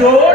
yo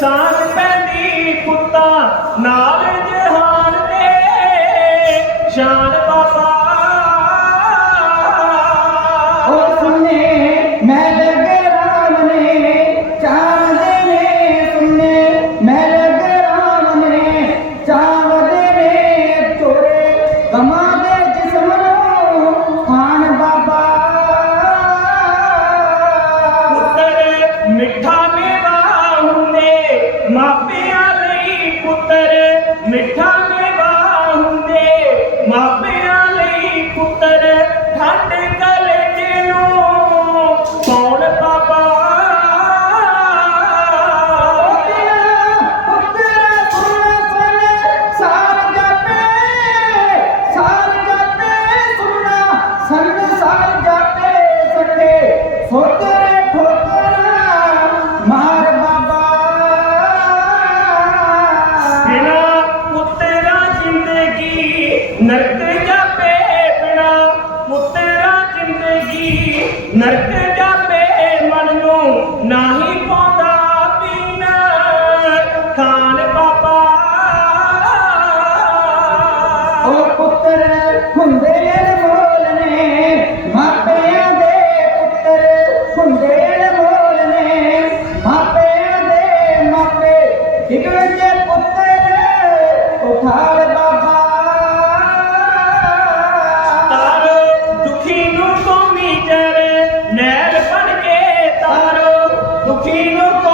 ਸਾਂਝ ਪੈਂਦੀ ਪੁੱਤਾਂ ਨਾਲ ਲਈ ਪੁੱਤਰ ਮਿੱਠਾ ਮੇਵਾ ਹੁੰਦੇ ਮਾਪਿਆਂ ਲਈ ਪੁੱਤਰ ਠੰਡ ਕਲੇਜੇ ਨੂੰ ਕੌਣ ਬਾਬਾ ਬਿਨਾ ਨਰਕ ਜਾਪੇ ਮਨ ਨੂੰ, ਨਾਹੀ ਪਾਉਂਦਾ ਪੀਣਾ ਖਾਨ ਬਾਬਾ। ਉਹ ਪੁੱਤਰ ਹੁੰਦੇ ਅਨਮੋਲ ਨੇ, ਮਾਪਿਆਂ ਦੇ ਪੁੱਤਰ ਹੁੰਦੇ ਅਨਮੋਲ ਨੇ। ਮਾਪਿਆਂ ਦੇ ਮਾਪੇ ਡਿਗਣ Tino